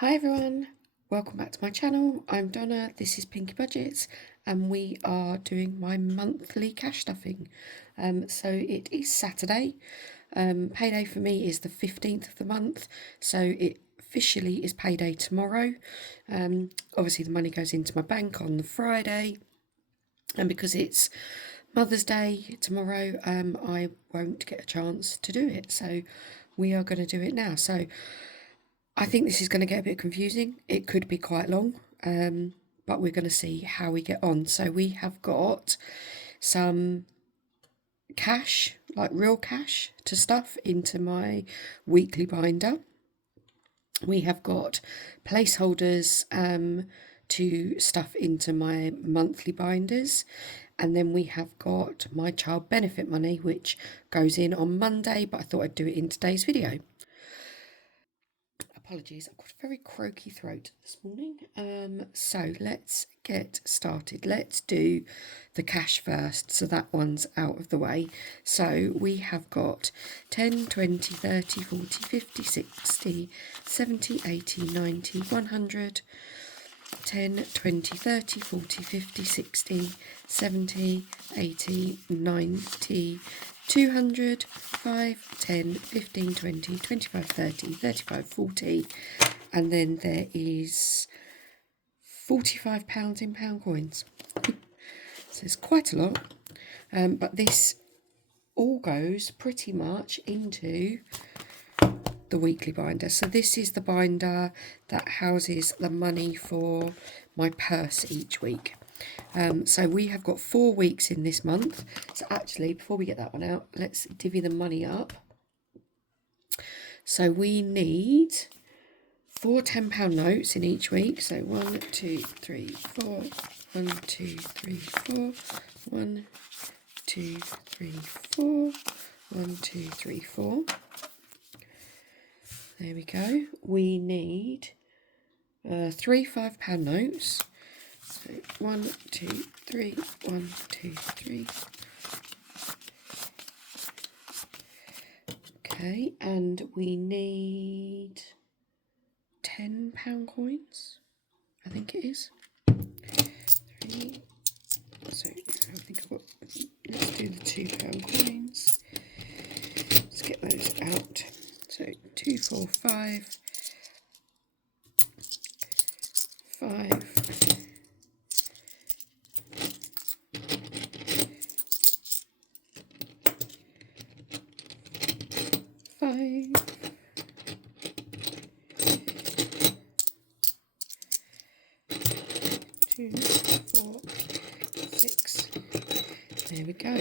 Hi everyone, welcome back to my channel. I'm Donna, this is Pinky Budgets, and we are doing my monthly cash stuffing. So it is Saturday. Payday for me is the 15th of the month, so it officially is payday tomorrow. Obviously the money goes into my bank on the Friday, and because it's Mother's Day tomorrow, I won't get a chance to do it, so we are going to do it now. So I think this is going to get a bit confusing. It could be quite long, but we're going to see how we get on. So we have got some cash, like real cash, to stuff into my weekly binder. We have got placeholders to stuff into my monthly binders. And then we have got my child benefit money, which goes in on Monday, but I thought I'd do it in today's video. Apologies, I've got a very croaky throat this morning. So let's get started. Let's do the cash first, so that one's out of the way. So we have got 10, 20, 30, 40, 50, 60, 70, 80, 90, 100, 10, 20, 30, 40, 50, 60, 70, 80, 90, 200, 5, 10, 15, 20, 25, 30, 35, 40, and then there is £45 in pound coins. So it's quite a lot, but this all goes pretty much into the weekly binder. So this is the binder that houses the money for my purse each week. So we have got 4 weeks in this month. So actually, before we get that one out, let's divvy the money up. So we need 4 £10 notes in each week. So 1, 2, 3, 4, 1, 2, 3, 4, 1, 2, 3, 4, 1, 2, 3, 4. There we go. We need 3 £5 notes. So 1, 2, 3, 1, 2, 3. Okay, and we need £10 coins, I think it is. 3. So I think I've got, let's do the £2 coins. Let's get those out. So 2, 4, 5, 5, 5, 2, 4, 6. There we go.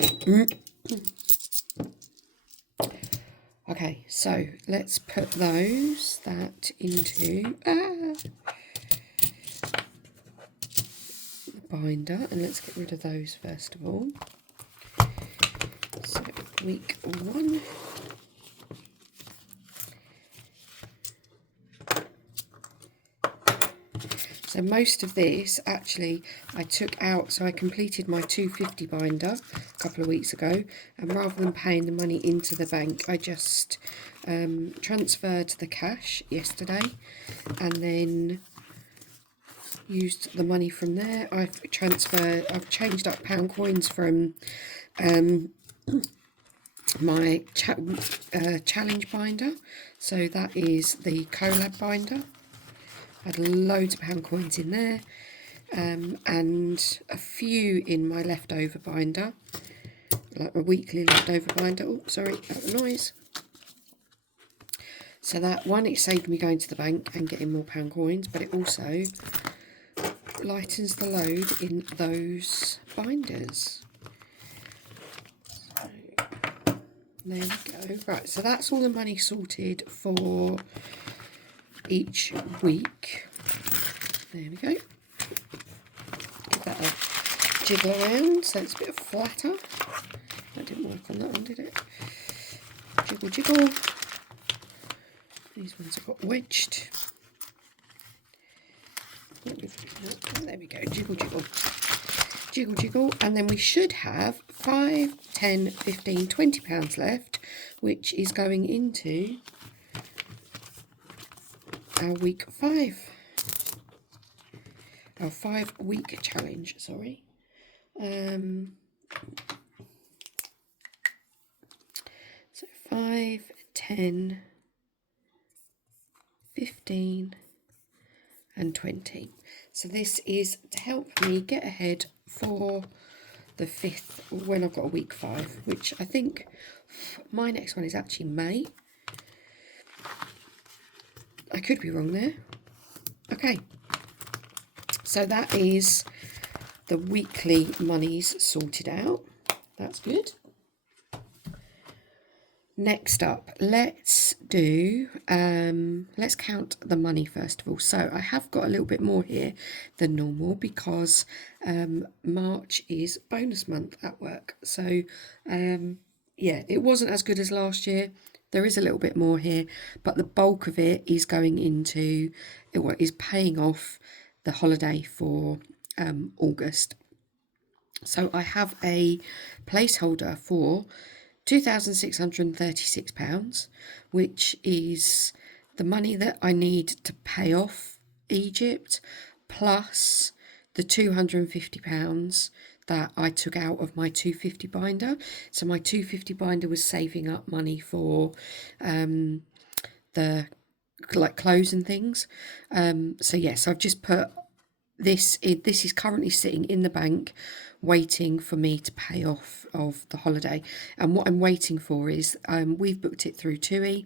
Okay, so let's put that into the binder, and let's get rid of those first of all. So week 1. So most of this actually I took out, so I completed my 250 binder a couple of weeks ago, and rather than paying the money into the bank, I just transferred the cash yesterday and then used the money from there. I've changed up pound coins from my challenge binder, so that is the collab binder. I had loads of pound coins in there, and a few in my leftover binder, like my weekly leftover binder. Oh, sorry, that was a noise. So that one, it saved me going to the bank and getting more pound coins, but it also lightens the load in those binders. So there we go. Right, so that's all the money sorted for each week. There we go. Give that a jiggle around so it's a bit flatter. That didn't work on that one, did it? Jiggle, jiggle. These ones have got wedged. There we go. Jiggle, jiggle. Jiggle, jiggle. And then we should have 5, 10, 15, £20 left, which is going into our week 5. Our 5-week challenge, sorry. So 5, 10, 15 and 20. So this is to help me get ahead for the 5th when I've got a week 5, which I think my next one is actually May. I could be wrong there. Okay, so that is the weekly monies sorted out. That's good. Next up, let's do, let's count the money first of all. So I have got a little bit more here than normal because March is bonus month at work. So yeah, it wasn't as good as last year. There is a little bit more here, but the bulk of it is going into, is paying off the holiday for August. So I have a placeholder for £2,636, which is the money that I need to pay off Egypt, plus the £250 that I took out of my 250 binder. So my 250 binder was saving up money for the clothes and things. So yes, I've just put this is currently sitting in the bank waiting for me to pay off of the holiday. And what I'm waiting for is we've booked it through TUI,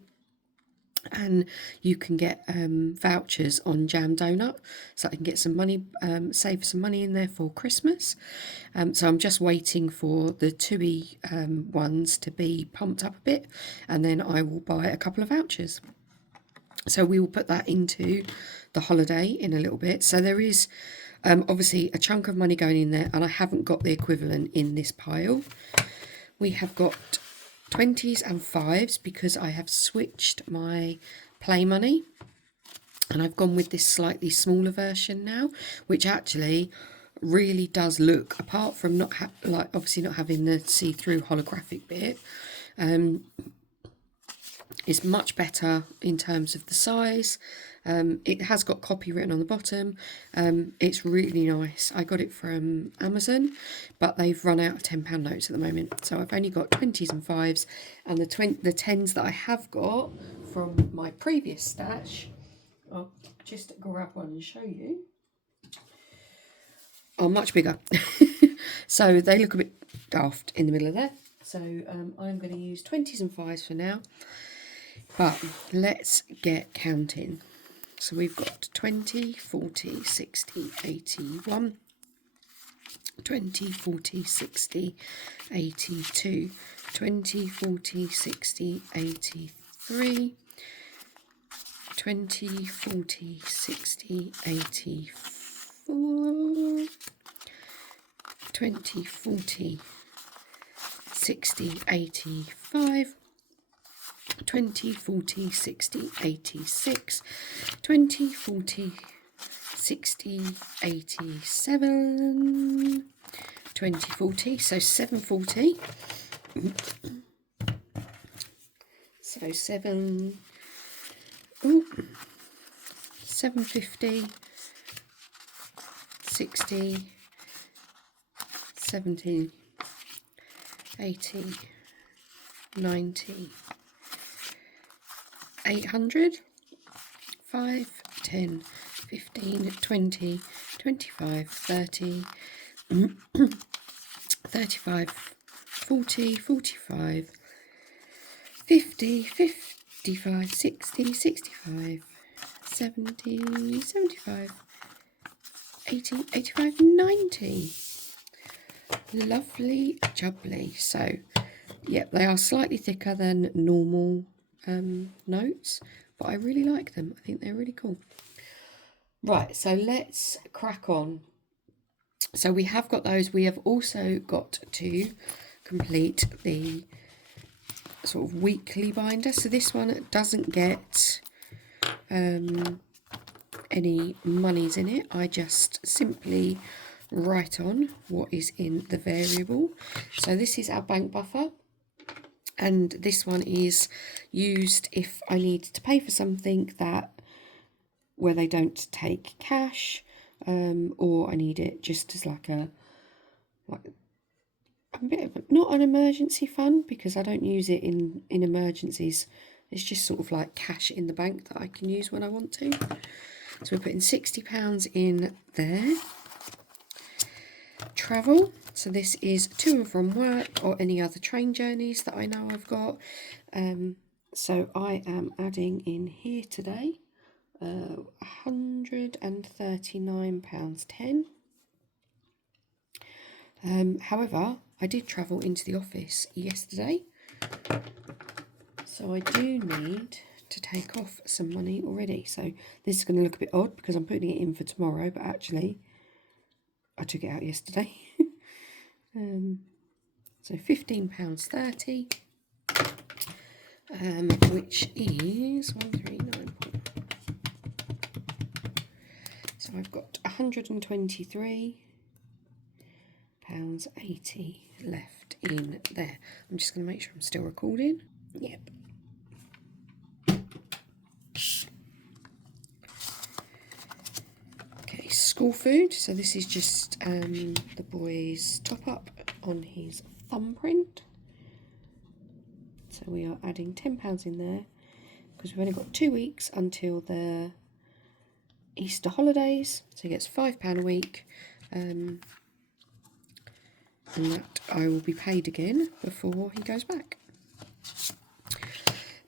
and you can get vouchers on Jam Donut, so I can get some money, save some money in there for Christmas. So I'm just waiting for the TUI ones to be pumped up a bit, and then I will buy a couple of vouchers. So we will put that into the holiday in a little bit. So there is obviously a chunk of money going in there, and I haven't got the equivalent in this pile. We have got 20s and 5s because I have switched my play money, and I've gone with this slightly smaller version now, which actually really does look, apart from not obviously not having the see-through holographic bit, it's much better in terms of the size. It has got copy written on the bottom. It's really nice. I got it from Amazon, but they've run out of £10 notes at the moment. So I've only got 20s and 5s, and the 10s that I have got from my previous stash, I'll just grab one and show you, are much bigger. So they look a bit daft in the middle of there. So I'm going to use 20s and 5s for now. But let's get counting. So we've got 20, 40, 60, 81, 20, 40, 60, 82, 20, 40, 60, 83, 20, 40, 60, 84, 20, 40, 60, 85, 20, 40, 60, 86, 20, 40, 60, 87, 20, 40, so 740, so 750, 60, 70, 80, 90, 800, 5, 10, 15, 20, 25, 30, 35, 40, 45, 50, 55, 60, 65, 70, 75, 80, 85, 90. Lovely jubbly. So, yeah, they are slightly thicker than normal notes, but I really like them. I think they're really cool. Right, so let's crack on. So we have got those. We have also got to complete the sort of weekly binder. So this one doesn't get any monies in it. I just simply write on what is in the variable. So this is our bank buffer. And this one is used if I need to pay for something that where they don't take cash, or I need it just as like a bit of not an emergency fund, because I don't use it in emergencies. It's just sort of like cash in the bank that I can use when I want to. So we're putting £60 in there. Travel, so this is to and from work or any other train journeys that I know I've got. So I am adding in here today £139.10. However, I did travel into the office yesterday, so I do need to take off some money already. So this is going to look a bit odd because I'm putting it in for tomorrow, but actually I took it out yesterday. So £15.30, which is 139. So I've got £123.80 left in there. I'm just going to make sure I'm still recording. Yep. Okay, school food. So this is just the boy's top up on his thumbprint. So we are adding £10 in there because we've only got 2 weeks until the Easter holidays. So he gets £5 a week, and that I will be paid again before he goes back.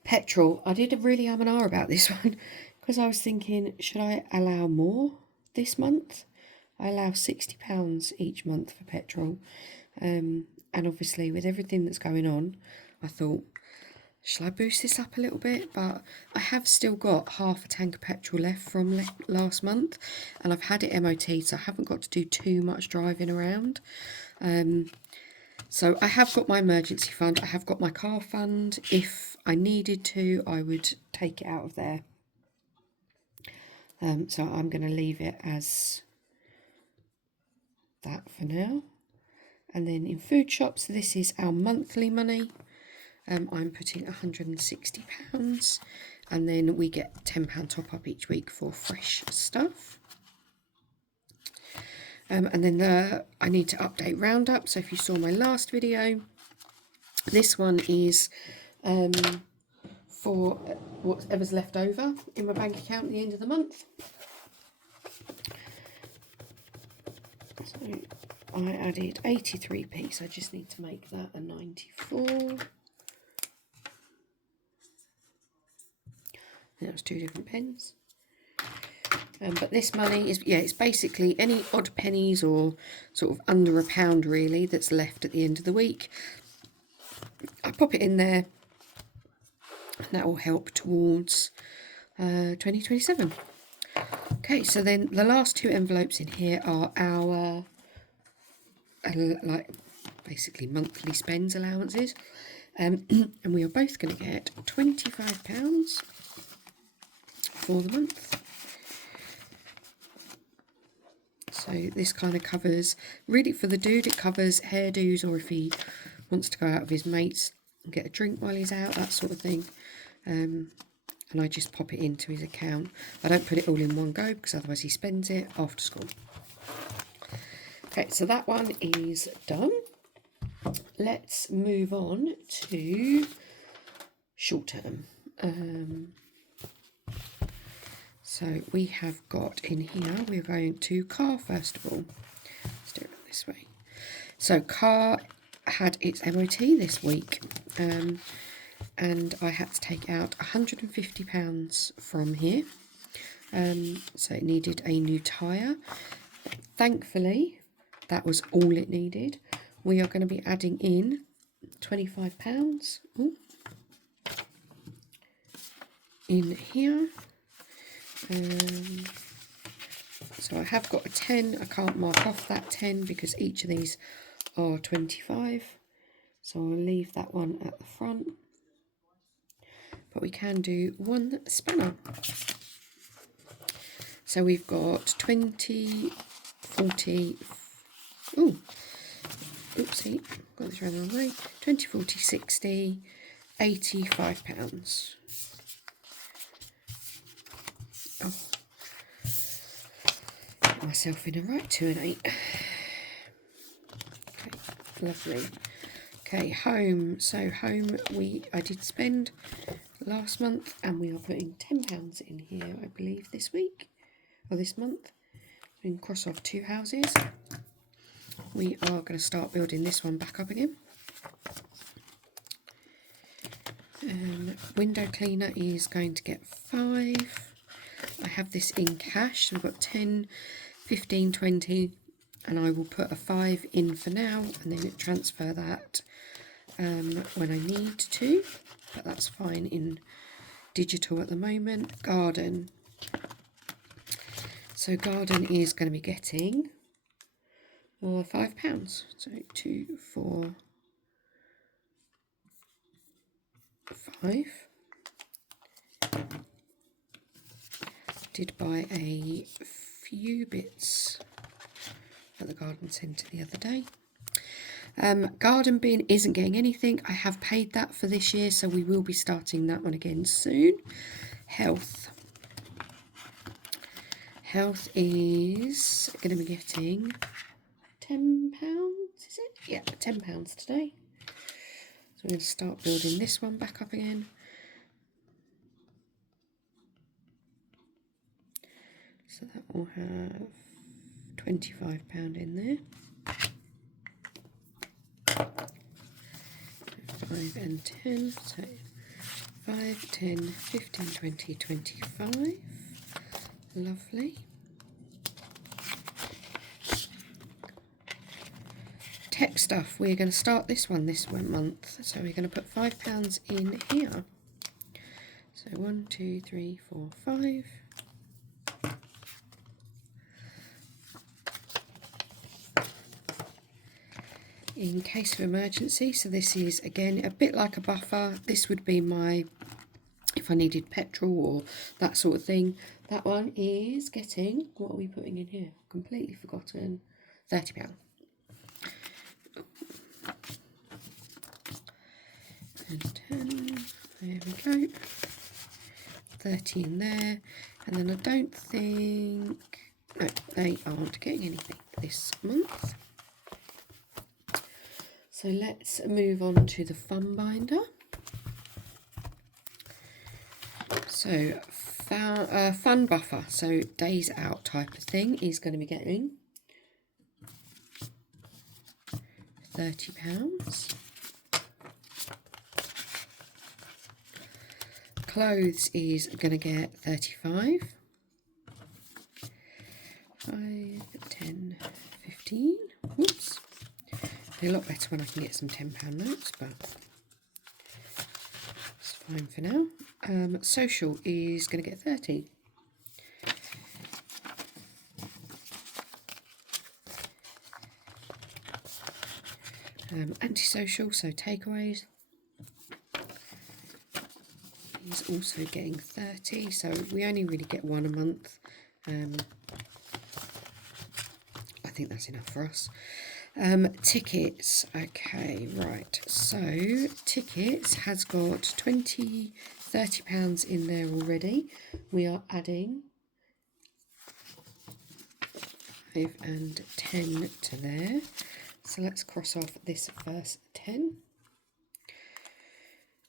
Petrol. I did really am and ah about this one because I was thinking, should I allow more this month? I allow £60 each month for petrol, and obviously with everything that's going on, I thought, shall I boost this up a little bit? But I have still got half a tank of petrol left from last month, and I've had it MOT, so I haven't got to do too much driving around. So I have got my emergency fund, I have got my car fund. If I needed to, I would take it out of there. So I'm going to leave it as that for now. And then in food shops, this is our monthly money. I'm putting £160, and then we get £10 top up each week for fresh stuff. And then I need to update Roundup. So if you saw my last video, this one is for whatever's left over in my bank account at the end of the month. So I added 83p, so I just need to make that a 94. That was 2 different pens. But this money is, yeah, it's basically any odd pennies or sort of under £1 really that's left at the end of the week. I pop it in there, and that will help towards 2027. Okay, so then the last 2 envelopes in here are our like basically monthly spends allowances, and we are both going to get £25 for the month. So this kind of covers, really for the dude, it covers hairdos, or if he wants to go out with his mates and get a drink while he's out, that sort of thing. And I just pop it into his account. I don't put it all in one go because otherwise he spends it after school. Okay, so that one is done. Let's move on to short term. So we have got in here, we're going to car first of all. Let's do it this way. So car had its MOT this week, and I had to take out £150 from here. So it needed a new tyre. Thankfully, that was all it needed. We are going to be adding in £25 in here. So I have got a 10. I can't mark off that 10 because each of these are 25. So I'll leave that one at the front. But we can do one spanner. So we've got 20, 40, oh, oopsie, got this around the wrong way, 20, 40, 60, £85. Oh, myself in a right 2 and 8. Okay, lovely. Okay, home. So home, I did spend last month, and we are putting £10 in here, I believe, this week or this month. We can cross off 2 houses. We are going to start building this one back up again. Window cleaner is going to get 5. I have this in cash, so we've got 10, 15, 20, and I will put a 5 in for now and then transfer that when I need to, but that's fine in digital at the moment. Garden. So garden is going to be getting £5. So 2, 4, 5. Did buy a few bits at the garden centre the other day. Garden bin isn't getting anything. I have paid that for this year, so we will be starting that one again soon. Health. Health is going to be getting £10, is it? Yeah, £10 today. So we're going to start building this one back up again. So that will have £25 in there. 5 and 10, so 5, 10, 15, 20, 25. Lovely. Tech stuff, we're going to start this one month, so we're going to put £5 in here. So 1, 2, 3, 4, 5. In case of emergency, so this is again a bit like a buffer. This would be my, if I needed petrol or that sort of thing. That one is getting, what are we putting in here? Completely forgotten. £30. And 10, there we go. 30 in there. And then I don't think, no, they aren't getting anything this month. So let's move on to the fun binder. So fun buffer, so days out type of thing, is going to be getting £30. Clothes is going to get 35. 5, 10, 15. Whoops. Be a lot better when I can get some £10 notes, but it's fine for now. Social is going to get 30. Antisocial, so takeaways, is also getting 30. So we only really get one a month. I think that's enough for us. Tickets, okay, right, so tickets has got £30 in there already. We are adding 5 and 10 to there, so let's cross off this first 10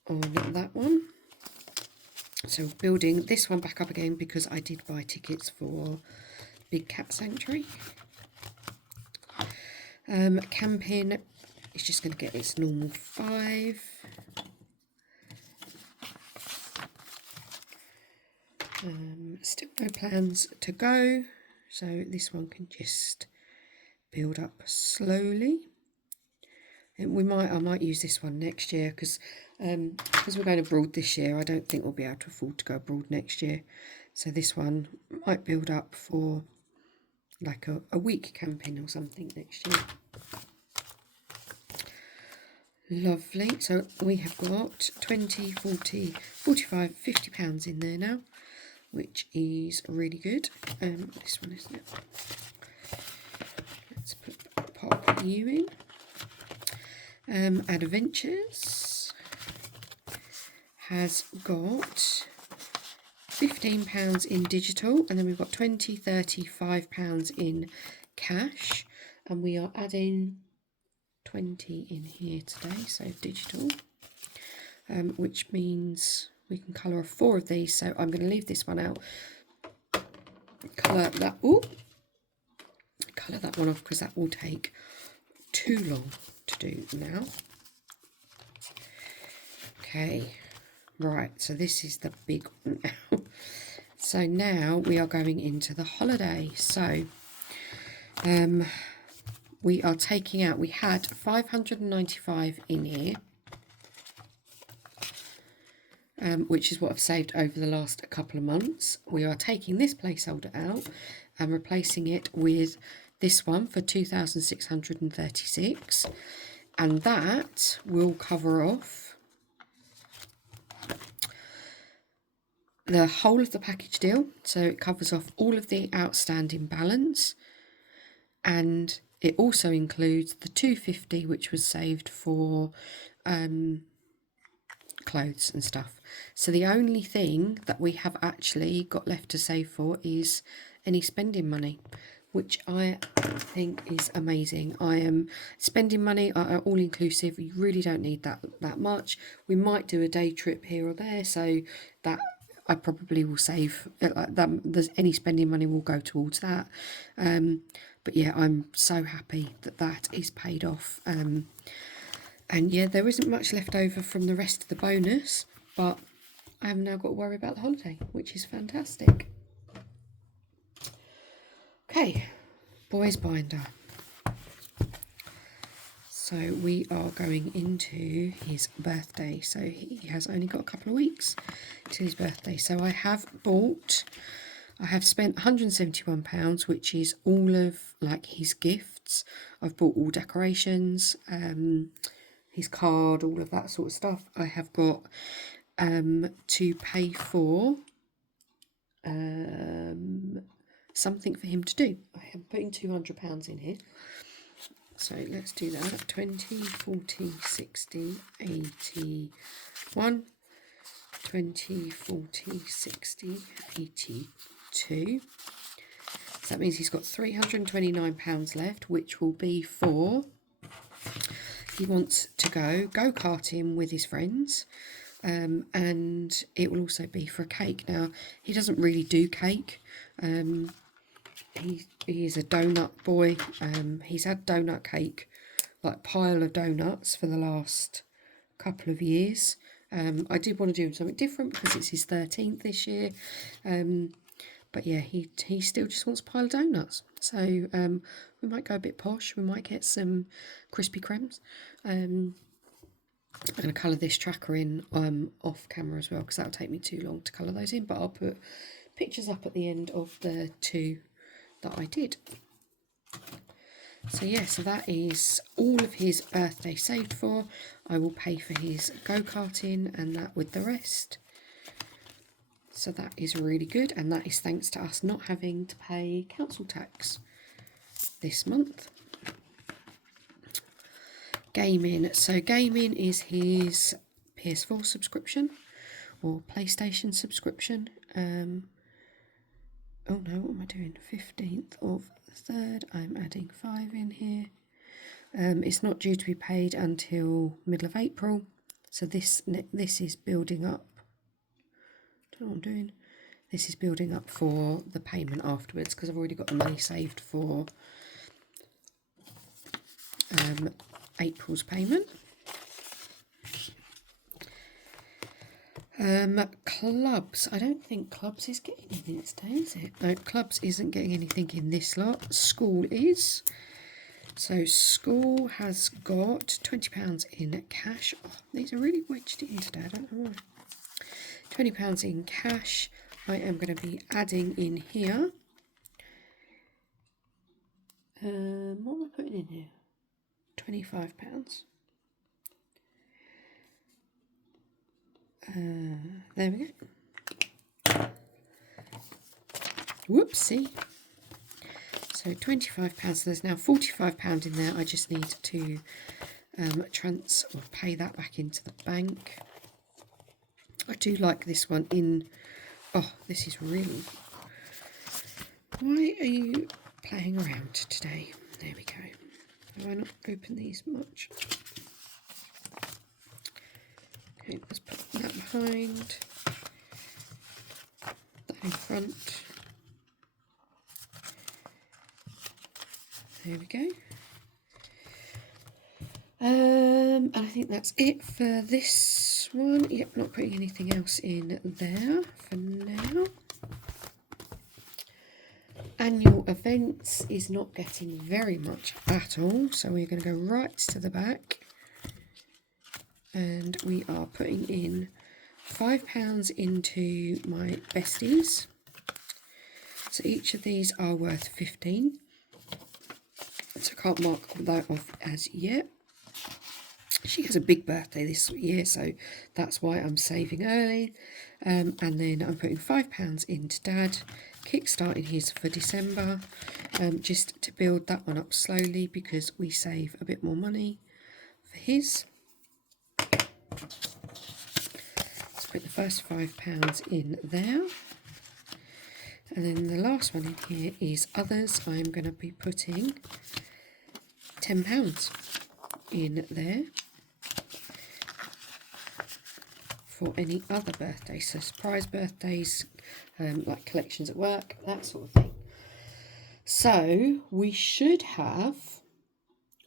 on that one. So building this one back up again because I did buy tickets for Big Cat Sanctuary. Camping is just going to get its normal 5. Still no plans to go, so this one can just build up slowly. And I might use this one next year because we're going abroad this year. I don't think we'll be able to afford to go abroad next year, so this one might build up for like a week camping or something next year. Lovely. So we have got 20, 40, 45, £50 in there now, which is really good. This one, isn't it? Let's pop you in. Adventures has got £15 in digital, and then we've got £20, £30, £5 in cash, and we are adding 20 in here today, so digital, which means we can colour off 4 of these. So I'm going to leave this one out, colour that one off because that will take too long to do now. Okay, right, so this is the big one now. So now we are going into the holiday. So we are taking out, we had 595 in here, which is what I've saved over the last couple of months. We are taking this placeholder out and replacing it with this one for 2,636, and that will cover off the whole of the package deal. So it covers off all of the outstanding balance, and it also includes the 250 which was saved for clothes and stuff. So the only thing that we have actually got left to save for is any spending money, which I think is amazing. I am spending money all inclusive. You really don't need that much. We might do a day trip here or there, so that I probably will save that. There's any spending money will go towards that. But yeah, I'm so happy that that is paid off. And yeah, there isn't much left over from the rest of the bonus, but I have now got to worry about the holiday, which is fantastic. Okay, boys binder. So we are going into his birthday. So he has only got a couple of weeks to his birthday. So I have spent £171, which is all of like his gifts. I've bought all decorations, his card, all of that sort of stuff. I have got to pay for something for him to do. I am putting £200 in here. So let's do that. 20, 40, 60, 81, 20, 40, 60, 82. So that means he's got £329 left, which will be for, he wants to go karting with his friends, and it will also be for a cake. Now, he doesn't really do cake. He is a donut boy. He's had donut cake, like pile of donuts, for the last couple of years. I did want to do something different because it's his 13th this year. But yeah, he still just wants a pile of donuts. So we might go a bit posh. We might get some Krispy Kremes. I'm going to colour this tracker in off camera as well, because that'll take me too long to colour those in. But I'll put pictures up at the end of the 2 that I did. So yeah, so that is all of his birthday saved for. I will pay for his go-karting and that with the rest. So that is really good, and that is thanks to us not having to pay council tax this month. Gaming. So gaming is his PS4 subscription or PlayStation subscription. Oh no, what am I doing? 15th of the 3rd. I'm adding 5 in here. It's not due to be paid until middle of April. So this is building up. I don't know what I'm doing. This is building up for the payment afterwards, because I've already got the money saved for April's payment. Clubs. I don't think Clubs is getting anything today, is it? No, Clubs isn't getting anything in this lot. School is. So School has got £20 in cash. Oh, these are really wedged in today, I don't know why. £20 in cash. I am going to be adding in here. What am I putting in here? £25. There we go. Whoopsie. So £25. So there's now £45 in there. I just need to pay that back into the bank. I do like this one in Oh, this is really... Why are you playing around today? There we go. Have I not opened these much? Okay, let's put that behind, that in front. There we go. And I think that's it for this one. Yep, not putting anything else in there for now. Annual events is not getting very much at all, so we're going to go right to the back. And we are putting in £5 into my besties. So each of these are worth 15. So I can't mark that off as yet. She has a big birthday this year, so that's why I'm saving early. And then I'm putting £5 into Dad, kickstarting his for December, just to build that one up slowly because we save a bit more money for his. Let's put the first £5 in there. And then the last one in here is others. I'm going to be putting £10 in there for any other birthdays, so surprise birthdays, like collections at work, that sort of thing. So we should have,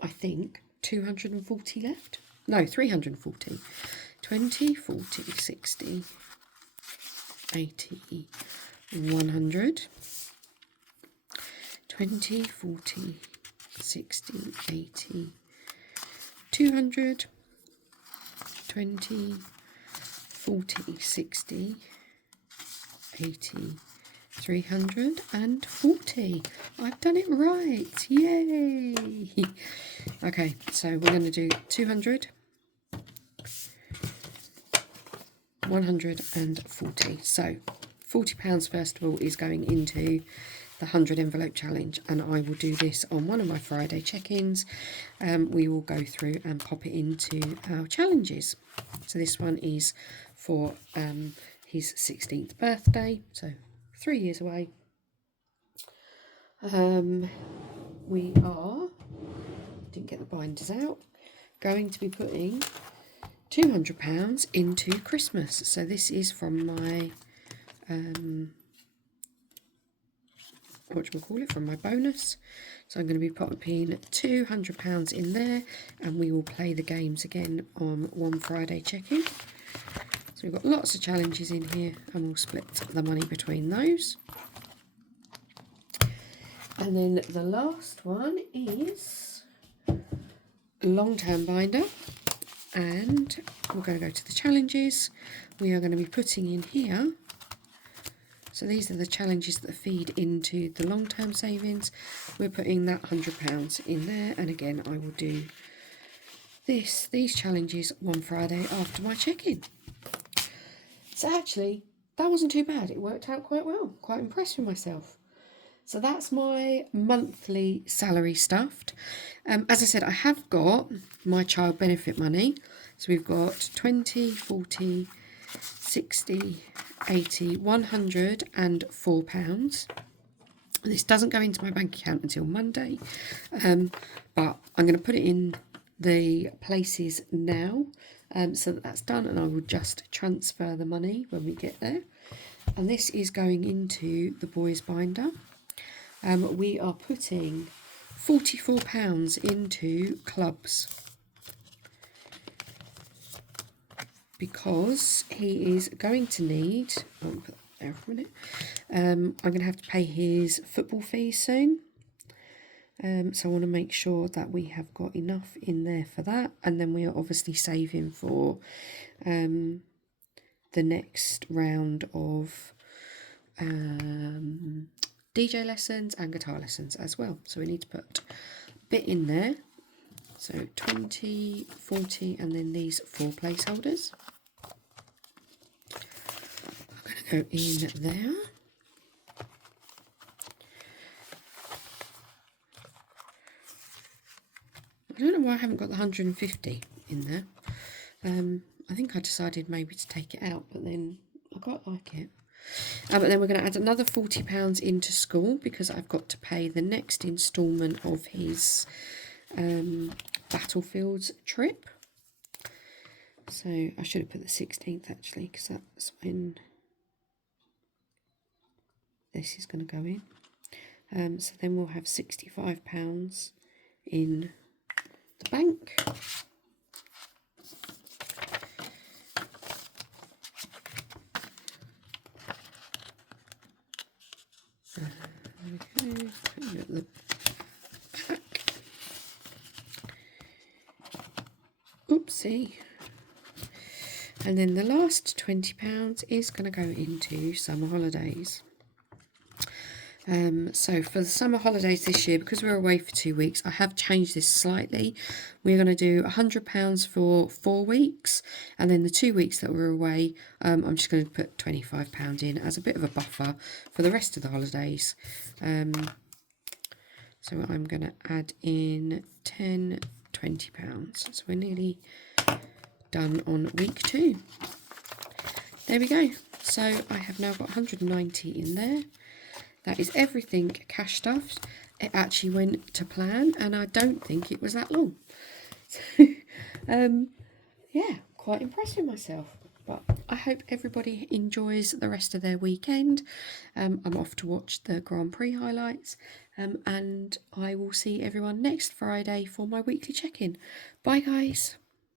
I think, 240 left. No, 340. 20, 40, 60, 80, 100, 20, 40, 60, 80, 200, 20, 40, 60, 80, 340. I've done it right. Yay! Okay, so we're going to do 200, 140. So £40 first of all is going into the 100 envelope challenge, and I will do this on one of my Friday check-ins. We will go through and pop it into our challenges. So this one is for his 16th birthday, so 3 years away. We are, didn't get the binders out, going to be putting £200 into Christmas. So this is from my from my bonus. So I'm going to be popping £200 in there, and we will play the games again on one Friday check-in. So we've got lots of challenges in here, and we'll split the money between those. And then the last one is long-term binder, and we're going to go to the challenges. We are going to be putting in here, so these are the challenges that feed into the long-term savings. We're putting that £100 in there, and again I will do these challenges one Friday after my check-in. So actually that wasn't too bad, it worked out quite well, quite impressed with myself. So that's my monthly salary stuffed. As I said, I have got my child benefit money. So we've got 20, 40, 60, 80, 104 pounds. This doesn't go into my bank account until Monday, but I'm going to put it in the places now, so that's done, and I will just transfer the money when we get there. And this is going into the boys binder. We are putting £44 into clubs, because he is going to need, I'll put that there for a minute, I'm going to have to pay his football fees soon, so I want to make sure that we have got enough in there for that, and then we are obviously saving for the next round of DJ lessons and guitar lessons as well, so we need to put a bit in there. So 20, 40, and then these 4 placeholders. I'm going to go in there. I don't know why I haven't got the 150 in there. I think I decided maybe to take it out, but then I quite like it. And then we're going to add another £40 into school because I've got to pay the next instalment of his Battlefields trip. So I should have put the 16th actually, because that's when this is going to go in. So then we'll have £65 in the bank. There we go. Put you at the back. Oopsie. And then the last £20 is going to go into summer holidays. So for the summer holidays this year, because we're away for 2 weeks, I have changed this slightly. We're going to do £100 for 4 weeks, and then the 2 weeks that we're away, I'm just going to put £25 in as a bit of a buffer for the rest of the holidays. So I'm going to add in £20. So we're nearly done on week 2. There we go. So I have now got 190 in there. That is everything cash stuffed. It actually went to plan, and I don't think it was that long. So, yeah, quite impressed with myself. But I hope everybody enjoys the rest of their weekend. I'm off to watch the Grand Prix highlights, and I will see everyone next Friday for my weekly check-in. Bye, guys.